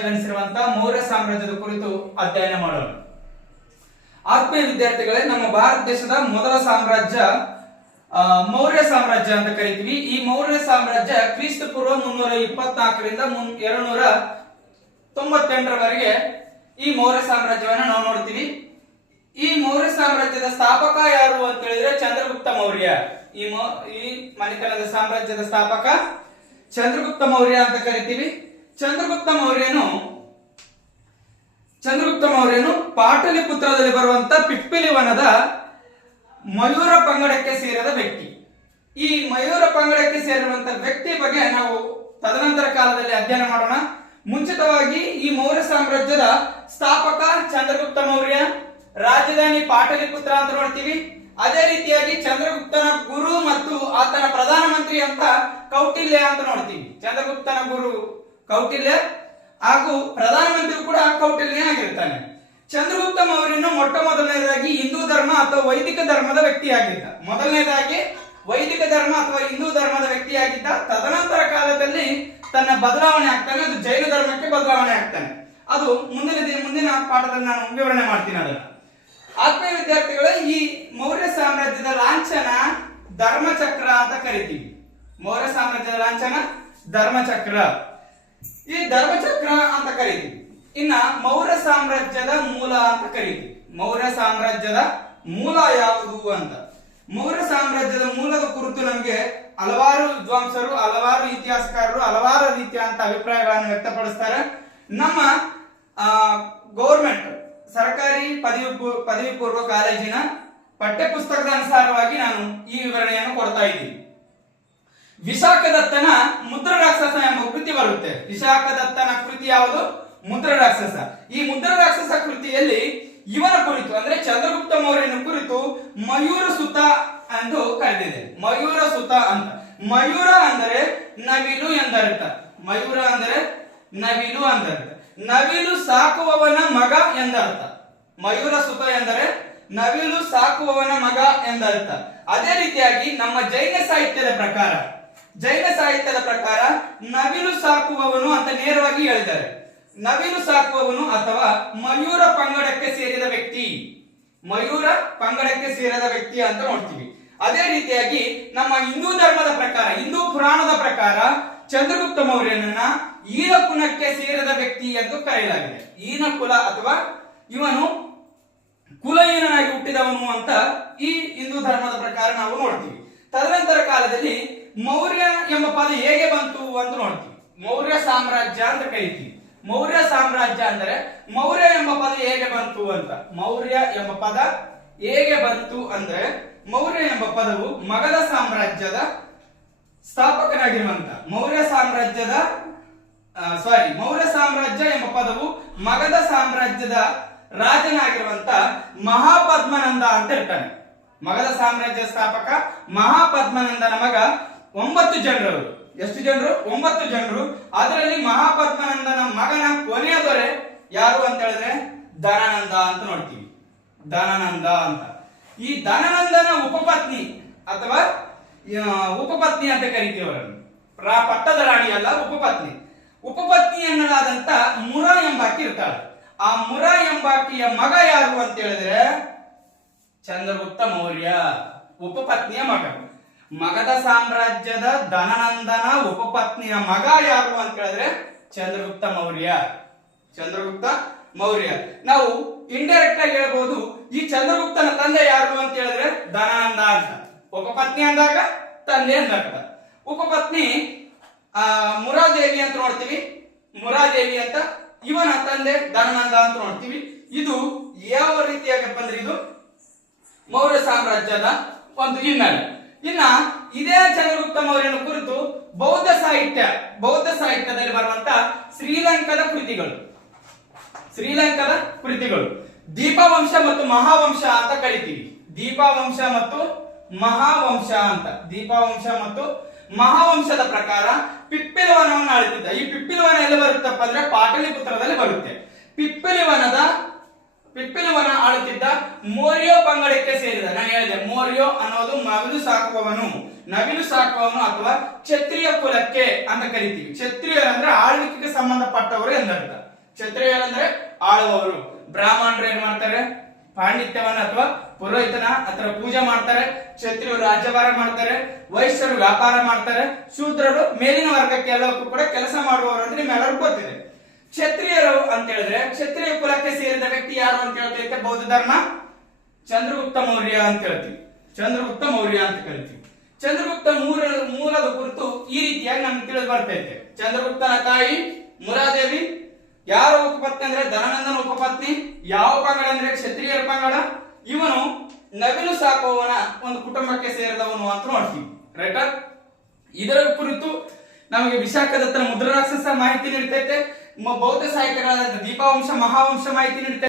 ಜನಿಸಿರುವಂತಹ ಮೌರ್ಯ ಸಾಮ್ರಾಜ್ಯದ ಕುರಿತು ಅಧ್ಯಯನ ಮಾಡೋಣ. ಆತ್ಮೀಯ ವಿದ್ಯಾರ್ಥಿಗಳೇ, ನಮ್ಮ ಭಾರತ ದೇಶದ ಮೊದಲ ಸಾಮ್ರಾಜ್ಯ ಮೌರ್ಯ ಸಾಮ್ರಾಜ್ಯ ಅಂತ ಕರಿತೀವಿ. ಈ ಮೌರ್ಯ ಸಾಮ್ರಾಜ್ಯ ಕ್ರಿಸ್ತ ಪೂರ್ವ 324ರಿಂದ 298ರವರೆಗೆ ಈ ಮೌರ್ಯ ಸಾಮ್ರಾಜ್ಯವನ್ನು ನಾವು ನೋಡ್ತೀವಿ. ಈ ಮೌರ್ಯ ಸಾಮ್ರಾಜ್ಯದ ಸ್ಥಾಪಕ ಯಾರು ಅಂತ ಹೇಳಿದ್ರೆ ಚಂದ್ರಗುಪ್ತ ಮೌರ್ಯ. ಈ ಮನೆತನದ ಸಾಮ್ರಾಜ್ಯದ ಸ್ಥಾಪಕ ಚಂದ್ರಗುಪ್ತ ಮೌರ್ಯ ಅಂತ ಕರಿತೀವಿ. ಚಂದ್ರಗುಪ್ತ ಮೌರ್ಯನು ಪಾಟಲಿಪುತ್ರದಲ್ಲಿ ಬರುವಂತ ಪಿಪ್ಪಿಲಿವನದ ಮಯೂರ ಪಂಗಡಕ್ಕೆ ಸೇರಿದ ವ್ಯಕ್ತಿ. ಈ ಮಯೂರ ಪಂಗಡಕ್ಕೆ ಸೇರಿರುವಂತಹ ವ್ಯಕ್ತಿ ಬಗ್ಗೆ ನಾವು ತದನಂತರ ಕಾಲದಲ್ಲಿ ಅಧ್ಯಯನ ಮಾಡೋಣ. ಮುಂಚಿತವಾಗಿ ಈ ಮೌರ್ಯ ಸಾಮ್ರಾಜ್ಯದ ಸ್ಥಾಪಕ ಚಂದ್ರಗುಪ್ತ ಮೌರ್ಯ, ರಾಜಧಾನಿ ಪಾಟಲಿಪುತ್ರ ಅಂತ ನೋಡ್ತೀವಿ. ಅದೇ ರೀತಿಯಾಗಿ ಚಂದ್ರಗುಪ್ತನ ಗುರು ಮತ್ತು ಆತನ ಪ್ರಧಾನಮಂತ್ರಿ ಅಂತ ಕೌಟಿಲ್ಯ ಅಂತ ನೋಡ್ತೀವಿ. ಚಂದ್ರಗುಪ್ತನ ಗುರು ಕೌಟಿಲ್ಯ ಹಾಗೂ ಪ್ರಧಾನಮಂತ್ರಿ ಕೂಡ ಕೌಟಿಲ್ಯ ಆಗಿರ್ತಾನೆ. ಚಂದ್ರಗುಪ್ತ ಮೌರ್ಯನು ಮೊಟ್ಟ ಮೊದಲನೇದಾಗಿ ಹಿಂದೂ ಧರ್ಮ ಅಥವಾ ವೈದಿಕ ಧರ್ಮದ ವ್ಯಕ್ತಿಯಾಗಿದ್ದ. ಮೊದಲನೇದಾಗಿ ವೈದಿಕ ಧರ್ಮ ಅಥವಾ ಹಿಂದೂ ಧರ್ಮದ ವ್ಯಕ್ತಿಯಾಗಿದ್ದ. ತದನಂತರ ಕಾಲದಲ್ಲಿ ತನ್ನ ಬದಲಾವಣೆ ಆಗ್ತಾನೆ, ಅದು ಜೈನ ಧರ್ಮಕ್ಕೆ ಬದಲಾವಣೆ ಆಗ್ತಾನೆ. ಅದು ಮುಂದಿನ ಪಾಠದಲ್ಲಿ ನಾನು ವಿವರಣೆ ಮಾಡ್ತೀನಿ ಅದನ್ನ. ಆತ್ಮೀಯ ವಿದ್ಯಾರ್ಥಿಗಳೇ, ಈ ಮೌರ್ಯ ಸಾಮ್ರಾಜ್ಯದ ಲಾಂಛನ ಧರ್ಮಚಕ್ರ ಅಂತ ಕರಿತೀವಿ. ಮೌರ್ಯ ಸಾಮ್ರಾಜ್ಯದ ಲಾಂಛನ ಧರ್ಮಚಕ್ರ. ಈ ಧರ್ಮಚಕ್ರ ಅಂತ ಕರಿತೀವಿ. ಇನ್ನ ಮೌರ್ಯ ಸಾಮ್ರಾಜ್ಯದ ಮೂಲ ಅಂತ ಕರಿತೀವಿ. ಮೌರ್ಯ ಸಾಮ್ರಾಜ್ಯದ ಮೂಲ ಯಾವುದು ಅಂತ. ಮೌರ್ಯ ಸಾಮ್ರಾಜ್ಯದ ಮೂಲದ ಕುರಿತು ನಮಗೆ ಹಲವಾರು ವಿದ್ವಾಂಸರು, ಹಲವಾರು ಇತಿಹಾಸಕಾರರು ಹಲವಾರು ರೀತಿಯ ಅಭಿಪ್ರಾಯಗಳನ್ನು ವ್ಯಕ್ತಪಡಿಸ್ತಾರೆ. ನಮ್ಮ ಗೌರ್ಮೆಂಟ್ ಸರ್ಕಾರಿ ಪದವಿ ಪೂರ್ವ ಕಾಲೇಜಿನ ಪಠ್ಯ ಪುಸ್ತಕದ ಅನುಸಾರವಾಗಿ ನಾನು ಈ ವಿವರಣೆಯನ್ನು ಕೊಡ್ತಾ ಇದ್ದೀನಿ. ವಿಶಾಖದತ್ತನ ಮುದ್ರ ರಾಕ್ಷಸ ಎಂಬ ಕೃತಿ ಬರುತ್ತೆ. ವಿಶಾಖದತ್ತನ ಕೃತಿ ಯಾವುದು? ಮುದ್ರ ರಾಕ್ಷಸ. ಈ ಮುದ್ರ ರಾಕ್ಷಸ ಕೃತಿಯಲ್ಲಿ ಇವನ ಕುರಿತು ಅಂದ್ರೆ ಚಂದ್ರಗುಪ್ತ ಮೌರ್ಯನ ಕುರಿತು ಮಯೂರ ಸುತ ಎಂದು ಕರೆದಿದೆ. ಮಯೂರ ಸುತ ಅಂತ. ಮಯೂರ ಅಂದರೆ ನವಿಲು ಎಂದರ್ಥ. ಮಯೂರ ಅಂದರೆ ನವಿಲು ಎಂದರ್ಥ. ನವಿಲು ಸಾಕುವವನ ಮಗ ಎಂದರ್ಥ. ಮಯೂರ ಸುತ ಎಂದರೆ ನವಿಲು ಸಾಕುವವನ ಮಗ ಎಂದರ್ಥ. ಅದೇ ರೀತಿಯಾಗಿ ನಮ್ಮ ಜೈನ ಸಾಹಿತ್ಯದ ಪ್ರಕಾರ ನವಿಲು ಸಾಕುವವನು ಅಂತ ನೇರವಾಗಿ ಹೇಳಿದ್ದಾರೆ. ನವಿಲು ಸಾಕುವವನು ಅಥವಾ ಮಯೂರ ಪಂಗಡಕ್ಕೆ ಸೇರಿದ ವ್ಯಕ್ತಿ, ಮಯೂರ ಪಂಗಡಕ್ಕೆ ಸೇರಿದ ವ್ಯಕ್ತಿ ಅಂತ ನೋಡ್ತೀವಿ. ಅದೇ ರೀತಿಯಾಗಿ ನಮ್ಮ ಹಿಂದೂ ಧರ್ಮದ ಪ್ರಕಾರ, ಹಿಂದೂ ಪುರಾಣದ ಪ್ರಕಾರ ಚಂದ್ರಗುಪ್ತ ಮೌರ್ಯನನ್ನ ಈನ ಕುಲಕ್ಕೆ ಸೇರಿದ ವ್ಯಕ್ತಿ ಎಂದು ಕರೆಯಲಾಗಿದೆ. ಈನ ಕುಲ ಅಥವಾ ಇವನು ಕುಲಹೀನನಾಗಿ ಹುಟ್ಟಿದವನು ಅಂತ ಈ ಹಿಂದೂ ಧರ್ಮದ ಪ್ರಕಾರ ನಾವು ನೋಡ್ತೀವಿ. ತದನಂತರ ಕಾಲದಲ್ಲಿ ಮೌರ್ಯ ಎಂಬ ಪದ ಹೇಗೆ ಬಂತು ಅಂತ ನೋಡ್ತೀವಿ. ಮೌರ್ಯ ಸಾಮ್ರಾಜ್ಯ ಅಂತ ಕರಿತೀವಿ. ಮೌರ್ಯ ಸಾಮ್ರಾಜ್ಯ ಅಂದರೆ ಮೌರ್ಯ ಎಂಬ ಪದ ಹೇಗೆ ಬಂತು ಅಂತ. ಮೌರ್ಯ ಎಂಬ ಪದ ಹೇಗೆ ಬಂತು ಅಂದ್ರೆ ಮೌರ್ಯ ಎಂಬ ಪದವು ಮಗಧ ಸಾಮ್ರಾಜ್ಯದ ಸ್ಥಾಪಕನಾಗಿರುವಂತ ಮೌರ್ಯ ಸಾಮ್ರಾಜ್ಯ ಎಂಬ ಪದವು ಮಗಧ ಸಾಮ್ರಾಜ್ಯದ ರಾಜನಾಗಿರುವಂತ ಮಹಾಪದ್ಮನಂದ ಅಂತ ಇರ್ತಾನೆ. ಮಗಧ ಸಾಮ್ರಾಜ್ಯ ಸ್ಥಾಪಕ ಮಹಾಪದ್ಮನಂದನ ಮಗ 9 ಜನರು. ಎಷ್ಟು ಜನರು? 9 ಜನರು. ಅದರಲ್ಲಿ ಮಹಾಪದ್ಮನಂದನ ಮಗನ ಕೊನೆಯ ದೊರೆ ಯಾರು ಅಂತ ಹೇಳಿದ್ರೆ ಧನಾನಂದ ಅಂತ ನೋಡ್ತೀವಿ. ಧನಾನಂದ ಅಂತ. ಈ ಧನಾನಂದನ ಉಪಪತ್ನಿ ಅಥವಾ ಉಪಪತ್ನಿ ಅಂತ ಕರಿತೀವಿ ಅವರನ್ನು. ಪಟ್ಟದ ರಾಣಿ ಅಲ್ಲ, ಉಪಪತ್ನಿ ಎನ್ನಲಾದಂತ ಮುರ ಎಂಬಾಕಿ ಇರ್ತಾಳೆ. ಆ ಮುರ ಎಂಬಾಕಿಯ ಮಗ ಯಾರು ಅಂತ ಹೇಳಿದ್ರೆ ಚಂದ್ರಗುಪ್ತ ಮೌರ್ಯ, ಉಪಪತ್ನಿಯ ಮಗ. ಮಗಧ ಸಾಮ್ರಾಜ್ಯದ ಧನಾನಂದನ ಉಪಪತ್ನಿಯ ಮಗ ಯಾರು ಅಂತ ಹೇಳಿದ್ರೆ ಚಂದ್ರಗುಪ್ತ ಮೌರ್ಯ. ನಾವು ಇಂಡೈರೆಕ್ಟ್ ಆಗಿ ಹೇಳ್ಬೋದು, ಈ ಚಂದ್ರಗುಪ್ತನ ತಂದೆ ಯಾರು ಅಂತ ಹೇಳಿದ್ರೆ ಧನಾನಂದ ಅಂತ. ಉಪಪತ್ನಿ ಅಂದಾಗ ತಂದೆ ಅಂದಾಗ ಉಪಪತ್ನಿ ಮುರಾದೇವಿ ಅಂತ ನೋಡ್ತೀವಿ. ಮುರಾದೇವಿ ಅಂತ. ಇವನ ತಂದೆ ಧನಾನಂದ ಅಂತ ನೋಡ್ತೀವಿ. ಇದು ಯಾವ ರೀತಿಯಾಗಪ್ಪ ಅಂದ್ರೆ ಇದು ಮೌರ್ಯ ಸಾಮ್ರಾಜ್ಯದ ಒಂದು ಹಿನ್ನೆಲೆ. ಇನ್ನ ಇದೇ ಚಂದ್ರಗುಪ್ತ ಮೌರ್ಯನ ಕುರಿತು ಬೌದ್ಧ ಸಾಹಿತ್ಯದಲ್ಲಿ ಬರುವಂತ ಶ್ರೀಲಂಕಾದ ಕೃತಿಗಳು ದೀಪವಂಶ ಮತ್ತು ಮಹಾವಂಶ ಅಂತ ಕರಿತೀವಿ. ದೀಪವಂಶ ಮತ್ತು ಮಹಾವಂಶದ ಪ್ರಕಾರ ಪಿಪ್ಪಿಲವನವನ್ನು ಆಳುತ್ತಿದ್ದ. ಈ ಪಿಪ್ಪಿಲವನ ಎಲ್ಲಿ ಬರುತ್ತಪ್ಪ ಅಂದ್ರೆ ಪಾಟಲಿಪುತ್ರದಲ್ಲಿ ಬರುತ್ತೆ. ಪಿಪ್ಪಿಲಿವನದ ಪಿಪ್ಪಿಲವನ ಆಳುತ್ತಿದ್ದ ಮೌರ್ಯ ಪಂಗಡಕ್ಕೆ ಸೇರಿದ. ನಾನು ಹೇಳಿದೆ ಮೌರ್ಯ ಅನ್ನೋದು ನವಿಲು ಸಾಕುವವನು ಅಥವಾ ಕ್ಷತ್ರಿಯ ಕುಲಕ್ಕೆ ಅಂತ ಕರಿತೀವಿ. ಕ್ಷತ್ರಿಯರಂದ್ರೆ ಆಳ್ವಿಕೆಗೆ ಸಂಬಂಧಪಟ್ಟವರು ಎಂದರ್ಥ. ಕ್ಷತ್ರಿಯರಂದ್ರೆ ಆಳುವವರು. ಬ್ರಾಹ್ಮಣರು ಏನ್ ಮಾಡ್ತಾರೆ, ಪಾಂಡಿತ್ಯವನ್ನ ಅಥವಾ ಪುರೋಹಿತನ ಅಥವಾ ಪೂಜೆ ಮಾಡ್ತಾರೆ. ಕ್ಷತ್ರಿಯರು ರಾಜ್ಯಭಾರ ಮಾಡ್ತಾರೆ. ವೈಶ್ಯರು ವ್ಯಾಪಾರ ಮಾಡ್ತಾರೆ. ಶೂದ್ರರು ಮೇಲಿನ ವರ್ಗಕ್ಕೆ ಎಲ್ಲಕ್ಕೂ ಕೂಡ ಕೆಲಸ ಮಾಡುವವರು ಅಂದ್ರೆ ನಿಮ್ಮೆಲ್ಲರೂ ಗೊತ್ತಿದೆ. ಕ್ಷತ್ರಿಯರು ಅಂತ ಹೇಳಿದ್ರೆ ಕ್ಷತ್ರಿಯ ಕುಲಕ್ಕೆ ಸೇರಿದ ವ್ಯಕ್ತಿ ಯಾರು ಅಂತ ಹೇಳ್ತೈತೆ ಬೌದ್ಧ ಧರ್ಮ ಚಂದ್ರಗುಪ್ತ ಮೌರ್ಯ ಅಂತ ಹೇಳ್ತೀವಿ. ಚಂದ್ರಗುಪ್ತ ಮೌರ್ಯ ಅಂತ ಕರಿತೀವಿ. ಚಂದ್ರಗುಪ್ತ ಮೂಲದ ಕುರಿತು ಈ ರೀತಿಯಾಗಿ ನಮ್ಗೆ ತಿಳಿದು ಬರ್ತೈತೆ. ಚಂದ್ರಗುಪ್ತನ ತಾಯಿ ಮುರಾದೇವಿ ಯಾರ ಉಪಪತ್ನಿ ಅಂದ್ರೆ ಧನನಂದನ ಉಪಪತ್ನಿ. ಯಾವ ಪಂಗಡ ಅಂದ್ರೆ ಕ್ಷತ್ರಿಯರ ಪಂಗಡ. ಇವನು ನವಿಲು ಸಾಕುವವನ ಒಂದು ಕುಟುಂಬಕ್ಕೆ ಸೇರಿದವನು ಅಂತ ನೋಡ್ತೀವಿ. ರೈಟಾ? ಇದರ ಕುರಿತು ನಮಗೆ ವಿಶಾಖದತ್ತನ ಮುದ್ರಾ ರಾಕ್ಷಸ ಮಾಹಿತಿ ನೀಡ್ತೈತೆ. ಬೌದ್ಧ ಸಾಹಿತ್ಯಗಳಾದ ದೀಪವಂಶ, ಮಹಾವಂಶ ಮಾಹಿತಿ ನೀಡ್ತೈತೆ.